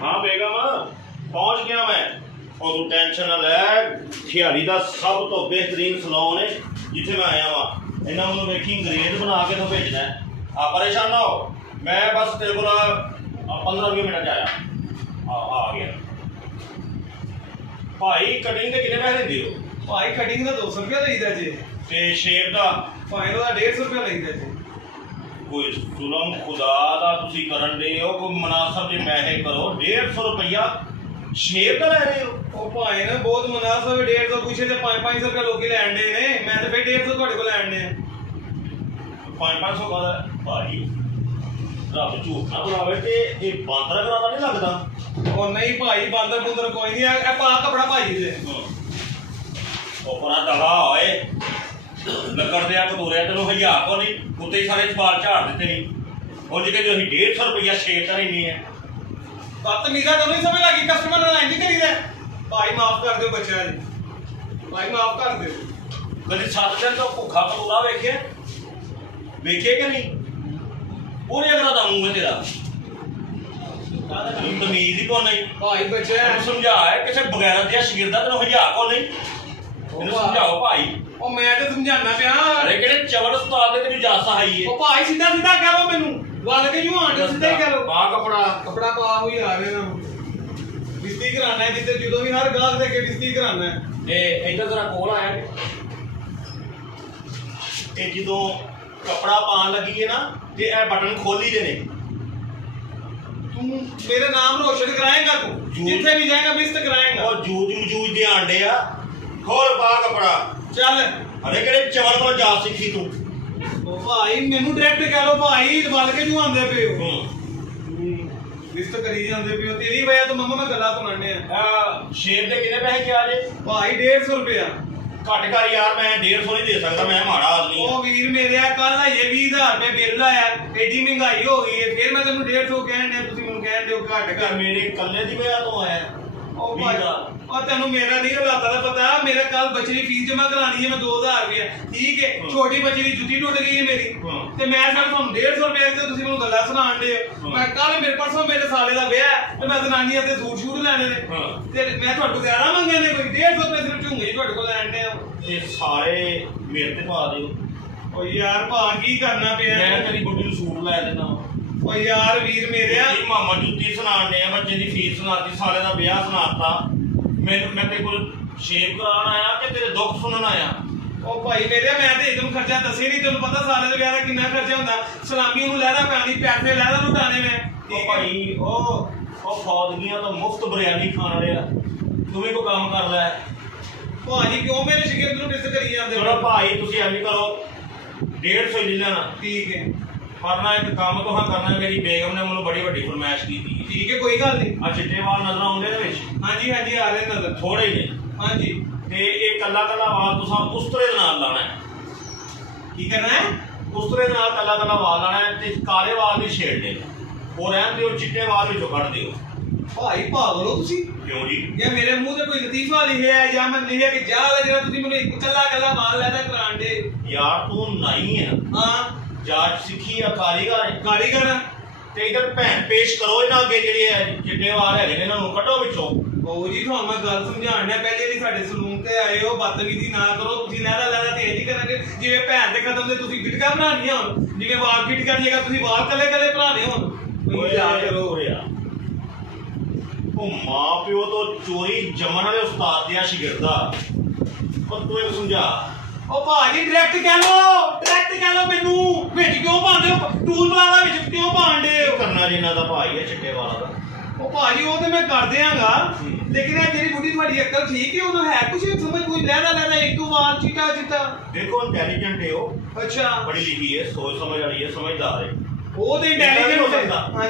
हाँ बेगम पहुंच गया मैं। और तू टेंशन ना लै, खियाली का सब तो बेहतरीन सलून है जिथे मैं आया वा। इन्हें मैं वेखी अंग्रेज बना के तो भेजना है। आप परेशान ना हो, मैं बस तेरे को 15-20 मिनट आया आ गया। भाई कटिंग के कितने पैसे देंगे हो? भाई कटिंग का 200 रुपया लईदा जी ते शेव का फाइन का 150 रुपया लईदा जी। कोई जुलम खुदा दा तुसी करन दे हो, कोई मुनासिब जे पैसे करो। 150 रुपया शेव का ले रहे हो? ओ भाई ना बहुत मुनासिब 150 पूछे ते 500 रुपया लोग लैन दे ने, मैं तो फिर 150 ਤੁਹਾਡੇ ਕੋਲ ਲੈਣ ਦੇ 500 का भाई रब झूठ ना बुलावे ते ये बांदर कराना नहीं लगदा। ओ नहीं भाई बांदर बुंदर कोई नहीं है पा कपड़ा भाई दे ओ परा दवा होए लकड़ दे कतूरे तेन हज़ार को नहीं उत्ते सारे छपाल झाड़ दिते नहीं। उंज के जो 150 रुपया शेव का नहीं है। बदतमीजा तो नहीं समझ लगी, कस्टमर नाल इंज करीदा। भाई माफ कर दो बच्चा जी, भाई माफ कर दो। कभी 7 दिन तो भुखा कतूरा वेखे कि नहीं? पूरे अगला दा मुंह है तेरा तमीज ही को नहीं। भाई बच्चे समझा है किसी बगैर दिया शगिरदा तेन हज़ार को नहीं। समझाओ भाई। ओ मैं तो समझाना पिया। अरे केड़े चवल उस्ताद दे तेरी जा सहाई है। ओ भाई सीधा सीधा कह लो मेनू वाल के यूं आंटे सीधा ही कह लो। पा कपड़ा पा हुई आ रहे ना बिस्ती कराना है जिते जो भी हर गाहक दे के बिस्ती कराना है। ए इधर जरा कोल आया ते ਜਦੋਂ कपड़ा पान लगी है ना ते ए बटन खोली देने। तू मेरा नाम रोशन कराएगा, तू जिथे भी जाएगा बिस्त कराएगा। और जूज मजूज दे आंडे आ खोल पा कपड़ा चल। अरे केड़े चवल को जा सीखी तू? ओ भाई मेनू डायरेक्ट कह लो भाई वाल के यूं आंदे पे हो बिस्त करी जांदे पे हो। तेरी वजह तो मम्मा मैं गल्ला सुनाने आ। शेर दे कितने पैसे क्या जे? भाई 150 रुपया घट कर यार, मैं 150 नहीं दे सकता, मैं माड़ा आदमी। ओ वीर मेरे कल ये 20,000 रुपए बिल आया, एडी महंगाई हो गई है, फिर मैं तेन 150 कहने तुसी मैनू कह दे घट कर। मेरे कल्ले दी वजह तो आया। ओ भाई और तेन मेरा नहीं हालात का पता। मेरा कल बच्चे की फीस जमा करानी है, मैं 2,000 रुपया ठीक है। छोटी बच्चे की जुत्ती टुट गई है मेरी ते मैं सर तुम 150 रुपए ते तुसी मैनू गल्लां सुनाण दे। मैं कल मेरे परसों मेरे साले दा ब्याह है ते मैं जनानियां ते सूट शूट लैने ने ते मैं तुहाडे कोल ज्यादा मंगे ने, कोई 150 रुपए सिर्फ झुंगे ही तुहाडे कोल लैण दे। ये सारे मेरे ते पा दियो। ओ यार भा की करना पिया? मैं तेरी गुड्डी नूं सूट लै देना। ओ यार वीर मेरे मामा जुत्ती सुनाण दे, बच्चे दी फीस सुनाती, साले दा ब्याह सुनाता। मैं तेरे को शेव करान आया कि तेरे दुख सुनन आया? ओ भाई मेरे मैं ते इतनु खर्चा दसे नहीं, तेन पता साले दे ब्याह दा किन्ना खर्चा हुंदा। सलामी नूं लहरा पैंदी, पैसे लहरा लुटाने में। ओ भाई ओ फौदगियां तो मुफ्त बिरयानी खाण वाले आ, तू भी कोई काम कर लै। भाजी क्यों मेरे शिगिर्द नूं डिस करी जांदे? चलो भाई तुसी एवं करो 150 ले लेना ठीक है। करना एक काम तो हाँ करना। मेरी बेगम ने मैनू बड़ी वड्डी फरमाइश की थी। ठीक है कोई गल नहीं। आ चिट्टे वाल नजर आउंदे ने विच? हाँ जी हाँ जी आ रहे नजर थोड़े ही ने। हाँ जी ते ये कल्ला कल्ला वाल तुसा उस्तरे दे नाल लाना है। की करना है? उस्तरे दे नाल कल्ला कल्ला वाल लाना है ते काले वाल नहीं छेड़ने। वो रहन दियो, चिट्टे वाल विचों कढ दियो। भाई पागल हो तुसी? क्यों जी? या मेरे मुंह ते कोई लतीफा लिखिया है या मैं लिखिया कि जा जेड़ा तुसी मैनू एक कल्ला कल्ला माल लेदा कराण दे? यार तू नहीं है हां जाच सीखी या कारीगर है? कारीगर ते इधर भैन पेश करो इन्हां अगे जेडे चिट्टे वाल है इन्हां नूं कढो विचों। ओ जी तुहानू मैं गल समझाणा पहले भी साडे सलून ते आए हो, बदतमीजी ना करो। तुसी लहरा लहरा ते ही करांगे जिवें भैन दे खत्म ते तुसी गिटका बनाणीਆਂ हुण, जिवें वाल फिट करिएगा तुसी वाल कले कले बनाने हुण। ओए यार करो यार ओ मां प्यो तो चोरी जमन वाले उस्ताद दिया शिगिरदा। और तू एक समझा। ओ भाजी डायरेक्ट कह लो मेनू विच क्यों पांदे हो? टूल प्लाजा विच क्यों पांदे हो? करना जिन्ना दा भाई है चिट्टे वाला दा। ओ भाजी वो तो मैं कर देंगा, लेकिन ये जेडी बुढ़ी थोड़ी अक्ल ठीक है, उन्हें है कुछ समझ कोई लहदा एक वाल चिट्टा चिट्टा। देखो इंटेलिजेंट है वो, अच्छा पढ़ी लिखी है, सोच समझ वाली है, समझदार है। वो तो इंटेलिजेंट है।